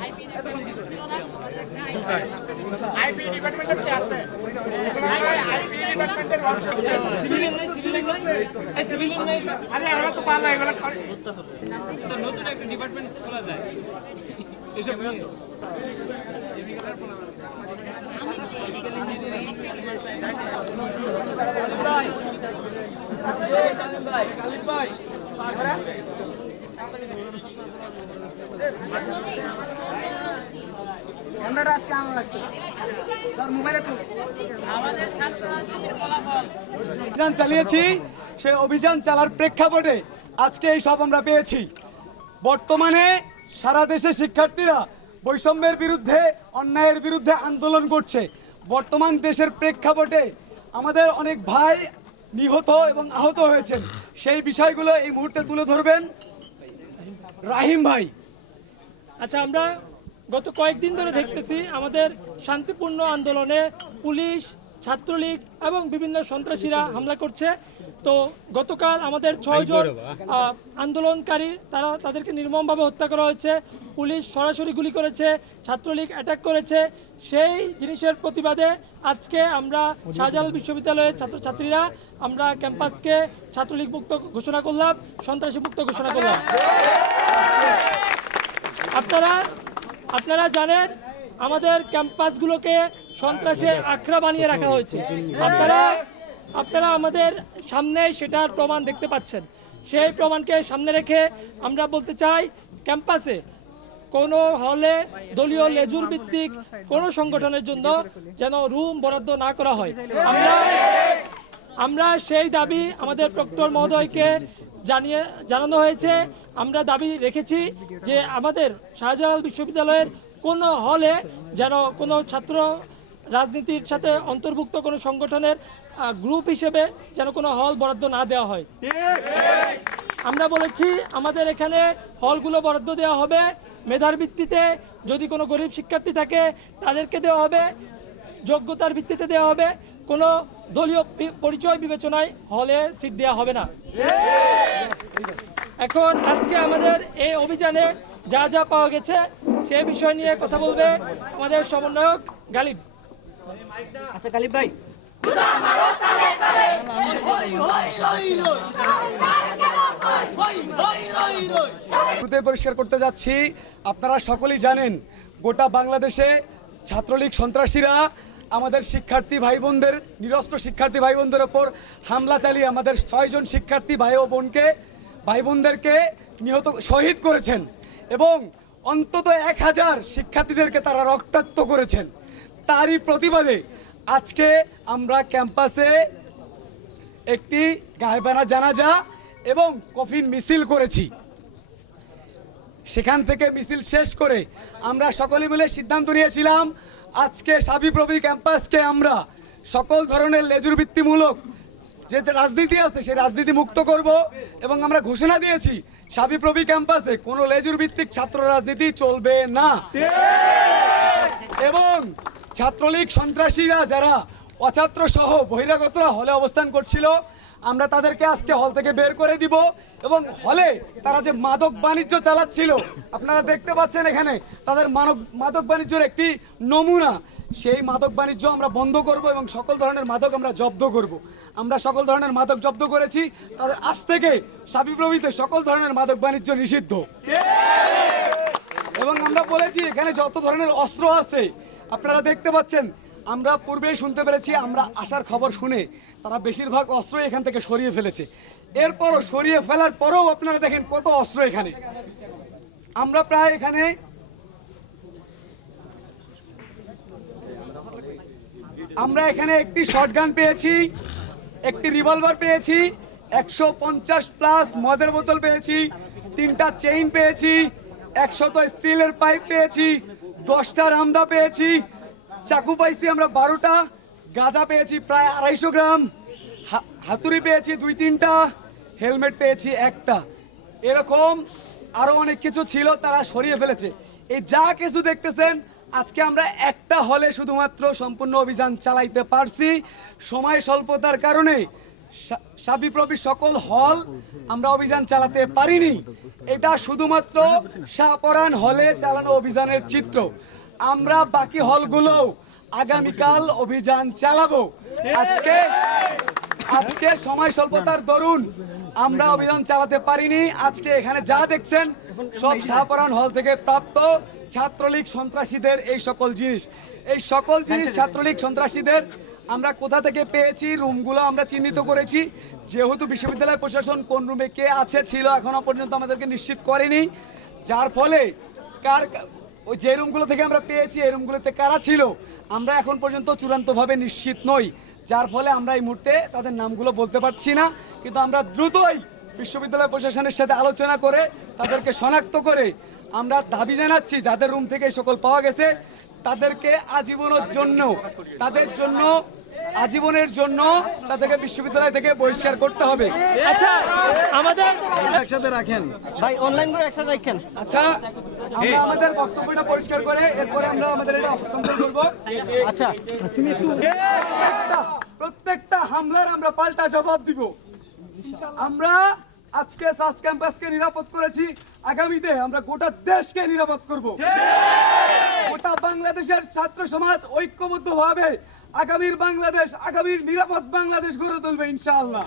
IP ডিপার্টমেন্টের কি IP ডিপার্টমেন্টের অংশ আরে আমরা তো পারলাম এগুলো করে- নতুন একটা ডিপার্টমেন্ট খোলা যায় এসব নিয়ে অভিযান চালিয়েছি, সেই অভিযান চালার প্রেক্ষাপটে আজকে এই সব আমরা পেয়েছি। বর্তমানে সারা দেশে শিক্ষার্থীরা বৈষম্যের বিরুদ্ধে, অন্যায়ের বিরুদ্ধে আন্দোলন করছে। বর্তমান দেশের প্রেক্ষাপটে আমাদের অনেক ভাই নিহত এবং আহত হয়েছেন। সেই বিষয়গুলো এই মুহূর্তে তুলে ধরবেন। রাহিম ভাই। আচ্ছা আমরা গত কয়েকদিন ধরে দেখতেছি আমাদের শান্তিপূর্ণ আন্দোলনে পুলিশ ছাত্রলীগ এবং বিভিন্ন সন্ত্রাসীরা হামলা করছে। তো গতকাল আমাদের ছয়জন আন্দোলনকারী তারা তাদেরকে নির্মমভাবে হত্যা করা হয়েছে। পুলিশ সরাসরি গুলি করেছে ছাত্রলীগ অ্যাটাক করেছে। সেই জিনিসের প্রতিবাদে আজকে আমরা শাহজালাল বিশ্ববিদ্যালয়ের ছাত্রছাত্রীরা আমরা ক্যাম্পাসকে ছাত্রলীগ মুক্ত ঘোষণা করলাম সন্ত্রাসী মুক্ত ঘোষণা করলাম। আপনারা আপনারা জানেন আমাদের ক্যাম্পাসগুলোকে সন্ত্রাসের আখড়া বানিয়ে রাখা হয়েছে। আপনারা আপনারা আমাদের সামনে সেটার প্রমাণ দেখতে পাচ্ছেন। সেই প্রমাণকে সামনে রেখে আমরা বলতে চাই, ক্যাম্পাসে কোনো হলে দলীয় লেজুর ভিত্তিক কোনো সংগঠনের জন্য যেন রুম বরাদ্দ না করা হয়। আমরা আমরা সেই দাবি আমাদের প্রক্টর মহোদয়কে জানিয়ে, জানানো হয়েছে। আমরা দাবি রেখেছি যে আমাদের শাহজালাল বিশ্ববিদ্যালয়ের কোনো হলে যেন কোনো ছাত্র রাজনীতির সাথে অন্তর্ভুক্ত কোনো সংগঠনের গ্রুপ হিসেবে যেন কোনো হল বরাদ্দ না দেওয়া হয়। আমরা বলেছি, আমাদের এখানে হলগুলো বরাদ্দ দেওয়া হবে। মেধার ভিত্তিতে যদি কোনো গরিব শিক্ষার্থী থাকে, তাদেরকে দেওয়া হবে। যোগ্যতার ভিত্তিতে দেওয়া হবে। কোনো দলীয় পরিচয় বিবেচনায় হলে সিট দেওয়া হবে না। এখন আজকে আমাদের এই অভিযানে যা যা পাওয়া গেছে সে বিষয় নিয়ে কথা বলবে আমাদের সমন্বয়ক গালিব। আচ্ছা গালিব ভাই। পরিষ্কার করতে যাচ্ছি। আপনারা সকলেই জানেন গোটা বাংলাদেশে ছাত্রলীগ সন্ত্রাসীরা আমাদের শিক্ষার্থী ভাই বোনদের নিরস্ত্র শিক্ষার্থী ভাই বোনদের ওপর হামলা চালিয়ে আমাদের ছয়জন শিক্ষার্থী ভাই ও বোনকে ভাই বোনদেরকে নিহত শহীদ করেছেন। এবং অন্তত এক হাজার শিক্ষার্থীদেরকে তারা রক্তাক্ত করেছেন। তারই প্রতিবাদে আজকে আমরা ক্যাম্পাসে একটি গায়েবানা জানাজা এবং কফিন মিছিল করেছি। সেখান থেকে মিছিল শেষ করে আমরা সকলে মিলে সিদ্ধান্ত নিয়েছিলাম, আজকে সাবিপ্রবি ক্যাম্পাসকে আমরা সকল ধরনের লেজুর ভিত্তিমূলক যে রাজনীতি আছে, সেই রাজনীতি মুক্ত করব এবং আমরা ঘোষণা দিয়েছি, সাবিপ্রবি ক্যাম্পাসে কোনো লেজুর ভিত্তিক ছাত্র রাজনীতি চলবে না। এবং ছাত্রলীগ সন্ত্রাসীরা যারা অছাত্র সহ বহিরাগতরা হলে অবস্থান করছিল, আমরা তাদেরকে আজকে হল থেকে বের করে দিব এবং হলে তারা যে মাদক বাণিজ্য চালাচ্ছিল, আপনারা দেখতে পাচ্ছেন এখানে, তাদের মানব, মাদক বাণিজ্যের একটি নমুনা। সেই মাদক বাণিজ্য আমরা বন্ধ করব এবং সকল ধরনের মাদক আমরা জব্দ করব। আমরা সকল ধরনের মাদক জব্দ করেছি, তাদের আজ থেকে সাবিপ্রবিতে সকল ধরনের মাদক বাণিজ্য নিষিদ্ধ। এবং আমরা বলেছি, এখানে যত ধরনের অস্ত্র আছে, আপনারা দেখতে পাচ্ছেন, আমরা পূর্বেই শুনতে পেরেছি, আমরা আসার খবর শুনে তারা বেশিরভাগ অস্ত্রই এখান থেকে সরিয়ে ফেলেছে। এরপরও সরিয়ে ফেলার পরেও আপনারা দেখেন কত অস্ত্র এখানে। আমরা প্রায় এখানে আমরা এখানে একটি শটগান পেয়েছি। একটি রিভলভার পেয়েছি, একশো পঞ্চাশ প্লাস মদের বোতল পেয়েছি, তিনটা চেইন পেয়েছি, একশত স্টিলের পাইপ পেয়েছি, দশটা রামদা পেয়েছি, চাকু পাইছি আমরা বারোটা, গাঁজা পেয়েছি প্রায় আড়াইশো গ্রাম হাতুড়ি পেয়েছি দুই তিনটা, হেলমেট পেয়েছি একটা। এরকম আরও অনেক কিছু ছিল, তারা সরিয়ে ফেলেছে। এই যা কিছু দেখতেছেন আজকে আমরা একটা হলে শুধুমাত্র সম্পূর্ণ অভিযান চালাইতে পারছি। সময় স্বল্পতার কারণে সা- সাবিপ্রবি সকল হল আমরা অভিযান চালাতে পারিনি। এটা শুধুমাত্র শাহপরান হলে চালানো অভিযানের চিত্র। আমরা বাকি হলগুলো আগামীকাল অভিযান চালাবো। আজকে আজকে সময় স্বল্পতার দরুন আমরা অভিযান চালাতে পারিনি। আজকে এখানে যা দেখছেন সব শাহপরান হল থেকে প্রাপ্ত ছাত্রলীগ সন্ত্রাসীদের এই সকল জিনিস। এই সকল জিনিস ছাত্রলীগ সন্ত্রাসীদের আমরা কোথা থেকে পেয়েছি রুমগুলো আমরা চিহ্নিত করেছি। যেহেতু বিশ্ববিদ্যালয় প্রশাসন কোন রুমে কে আছে ছিল এখনও পর্যন্ত আমাদেরকে নিশ্চিত করেনি। যার ফলে কার ওই যে রুমগুলো থেকে আমরা পেয়েছি এই রুমগুলোতে কারা ছিল আমরা এখন পর্যন্ত চূড়ান্তভাবে নিশ্চিত নই। যার ফলে আমরা এই মুহূর্তে তাদের নামগুলো বলতে পারছি না কিন্তু আমরা দ্রুতই বিশ্ববিদ্যালয় প্রশাসনের সাথে আলোচনা করে তাদেরকে শনাক্ত করে আমরা দাবি জানাচ্ছি যাদের রুম থেকে এই সকল পাওয়া গেছে তাদেরকে আজীবনের জন্য তাদের জন্য আজীবনের জন্য তাদেরকে বিশ্ববিদ্যালয় থেকে বহিষ্কার করতে হবে। আচ্ছা আমাদের ভাই অনলাইন করে একসাথে রাখেন। আচ্ছা আমরা আমাদের বক্তব্যটা পরিষ্কার করে এরপরে আমরা আমাদের এটা হস্তান্তর করব। আচ্ছা। প্রত্যেকটা প্রত্যেকটা হামলার আমরা পাল্টা জবাব দিব। আমরা আজকে সাস ক্যাম্পাসকে নিরাপদ করেছি। আগামীতে আমরা গোটা দেশকে নিরাপদ করব। গোটা বাংলাদেশের ছাত্র সমাজ ঐক্যবদ্ধভাবে আগামীর বাংলাদেশ আগামীর নিরাপদ বাংলাদেশ গড়ে তুলবে ইনশাআল্লাহ।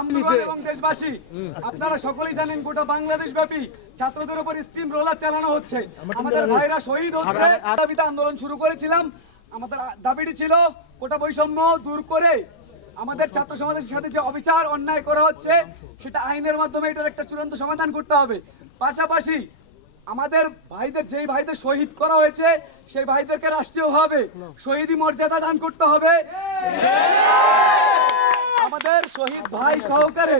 আমরা এবং দেশবাসী আপনারা সকলেই জানেন গোটা বাংলাদেশ ব্যাপী ছাত্রদের উপর স্ট্রিম রোলার চালানো হচ্ছে। আমাদের ভাইরা শহীদ হচ্ছে। আন্দোলন শুরু করেছিলাম। আমাদের দাবিটি ছিল কোটা বৈষম্য দূর করে আমাদের ছাত্র সমাজের সাথে যে অবিচার, অন্যায় করা হচ্ছে, সেটা আইনের মাধ্যমে এটার একটা চূড়ান্ত সমাধান করতে হবে। পাশাপাশি আমাদের ভাইদের, যেই ভাইদের শহীদ করা হয়েছে, সেই ভাইদেরকে রাষ্ট্রীয়ভাবে শহীদি মর্যাদা দান করতে হবে। আমাদের শহীদ ভাই সহকারে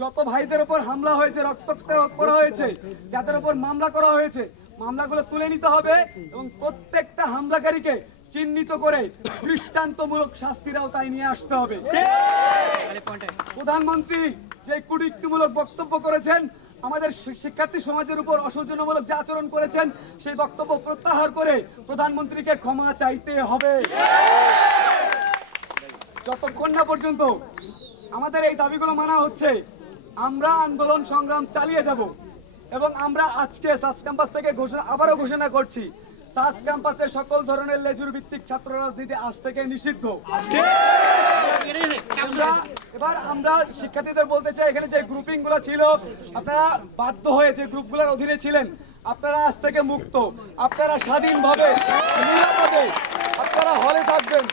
যত ভাইদের উপর হামলা হয়েছে রক্তপাত করা হয়েছে, যাদের উপর মামলা করা হয়েছে, মামলাগুলো তুলে নিতে হবে এবং প্রত্যেকটা হামলাকারীকে চিহ্নিত করে দৃষ্টান্তমূলক শাস্তির আওতায় নিয়ে আসতে হবে। প্রধানমন্ত্রী যে কুটিক্তিমূলক বক্তব্য করেছেন, আমাদের শিক্ষার্থী সমাজের উপর অসৌজন্যমূলক যে আচরণ করেছেন, সেই বক্তব্য প্রত্যাহার করে প্রধানমন্ত্রীকে ক্ষমা চাইতে হবে। যতক্ষণ না পর্যন্ত আমাদের এই দাবিগুলো মানা হচ্ছে, আমরা আন্দোলন সংগ্রাম চালিয়ে যাব এবং আমরা আজকে সাস ক্যাম্পাস থেকে ঘোষণা আবারও ঘোষণা করছি সাস ক্যাম্পাসের সকল ধরনের লেজুর ভিত্তিক ছাত্র রাজনীতি আজ থেকে নিষিদ্ধ। এবার আমরা শিক্ষার্থীদের বলতে চাই, এখানে যে গ্রুপিংগুলো ছিল, আপনারা বাধ্য হয়ে যে গ্রুপগুলোর অধীনে ছিলেন, আপনারা আজ থেকে মুক্ত। আপনারা স্বাধীনভাবে, নিরাপদে আপনারা হলে থাকবেন।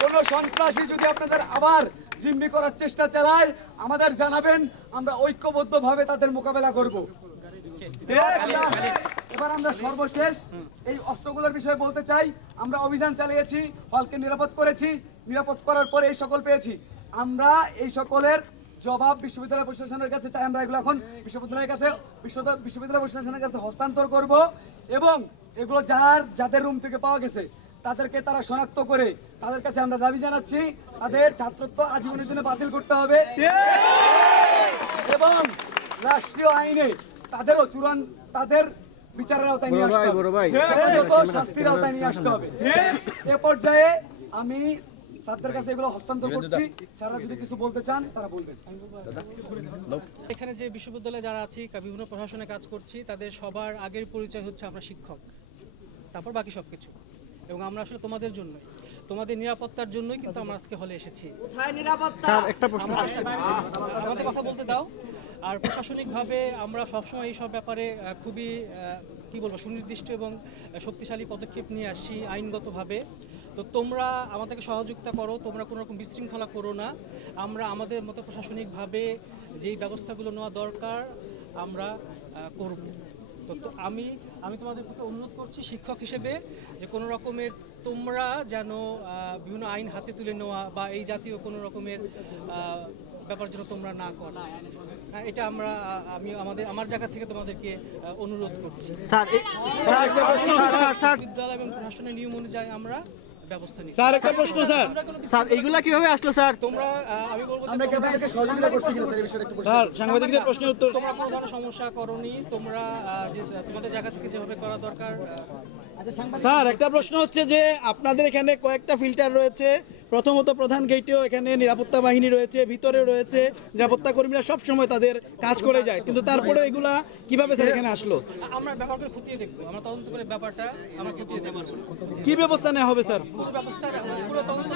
কোন সন্ত্রাসী যদি আপনাদের আবার জিম্মি করার চেষ্টা চালায়, আমাদের জানাবেন, আমরা ঐক্যবদ্ধভাবে তাদের মোকাবেলা করব। এবার আমরা- সর্বশেষ এই অস্ত্রগুলোর বিষয়ে বলতে চাই। আমরা অভিযান চালিয়েছি, হলকে নিরাপদ করেছি, নিরাপদ করার পরে এই সকল পেয়েছি। আমরা এই সকলের জবাব বিশ্ববিদ্যালয় প্রশাসনের কাছে চাই। আমরা এগুলো এখন বিশ্ববিদ্যালয়ের কাছে বিশ্ববিদ্যালয় প্রশাসনের কাছে হস্তান্তর করব এবং এগুলো যার, যাদের রুম থেকে পাওয়া গেছে, তাদেরকে তারা শনাক্ত করে তাদের কাছে আমরা দাবি জানাচ্ছি, তাদের ছাত্রত্ব আজীবনের জন্য বাতিল করতে হবে। এবং রাষ্ট্রীয় আইনে তাদেরও চূড়ান্ত তাদের বিচারের আওতায় নিয়ে আসতে হবে। যথাযথ শাস্তির আওতায় নিয়ে আসতে হবে। এ পর্যায়ে আমি ছাত্রের কাছে এগুলো হস্তান্তর করছি। যারা যদি কিছু বলতে চান তারা বলবেন। এখানে যে বিশ্ববিদ্যালয়ে যারা আছি বিভিন্ন প্রশাসনে কাজ করছি তাদের সবার আগের পরিচয় হচ্ছে আমরা শিক্ষক। তারপর বাকি সব কিছু এবং আমরা আসলে তোমাদের জন্য তোমাদের নিরাপত্তার জন্যই কিন্তু আমরা আজকে হলে এসেছি। স্যার একটা প্রশ্ন। আমাদের কথা বলতে দাও। আর প্রশাসনিকভাবে আমরা সবসময় এই সব ব্যাপারে খুবই কি বলব সুনির্দিষ্ট এবং শক্তিশালী পদক্ষেপ নিয়ে আসি আইনগতভাবে। তো তোমরা আমাদেরকে সহযোগিতা করো তোমরা কোনো রকম বিশৃঙ্খলা করো না। আমরা আমাদের মতো প্রশাসনিকভাবে যেই ব্যবস্থাগুলো নেওয়া দরকার আমরা করব। তো তো আমি আমি তোমাদের প্রতি অনুরোধ করছি শিক্ষক হিসেবে যে কোনো রকমের তোমরা যেন বিভিন্ন আইন হাতে তুলে নেওয়া বা এই জাতীয় কোনো রকমের ব্যাপার যেন তোমরা না করো। হ্যাঁ, এটা আমরা আমি আমাদের আমার জায়গা থেকে তোমাদেরকে অনুরোধ করছি। স্যার এ- স্যার একটা প্রশ্ন স্যার স্যার স্যার। বিদ্যালয় এবং প্রশাসনের নিয়ম অনুযায়ী আমরা ব্যবস্থা নিই স্যার একটা প্রশ্ন স্যার। স্যার এইগুলা কীভাবে আসলো স্যার? তোমরা আমি বলব যে আমরা কি তোমরা- আপনাদেরকে সহযোগিতা করছি কিনা স্যার এই বিষয়ে একটু স্যার সাংবাদিকদের প্রশ্নের উত্তর তোমরা কোনো ধরনের সমস্যা করনি তোমরা যে তোমাদের জায়গা থেকে যেভাবে করা দরকার স্যার একটা প্রশ্ন হচ্ছে যে আপনাদের এখানে কয়েকটা ফিল্টার রয়েছে। প্রথমত প্রধান গেটেও এখানে নিরাপত্তা বাহিনী রয়েছে ভিতরে রয়েছে। নিরাপত্তা কর্মীরা সব সময় তাদের কাজ করে যায়। কিন্তু তারপরে এগুলা কীভাবে স্যার এখানে আসলো? আমরা ব্যাপার করে খতিয়ে দেখব। আমরা তদন্ত করে ব্যাপারটা আমরা খতিয়ে দেখব। কি ব্যবস্থা নেওয়া হবে স্যার? পুরো ব্যবস্থা পুরো তদন্ত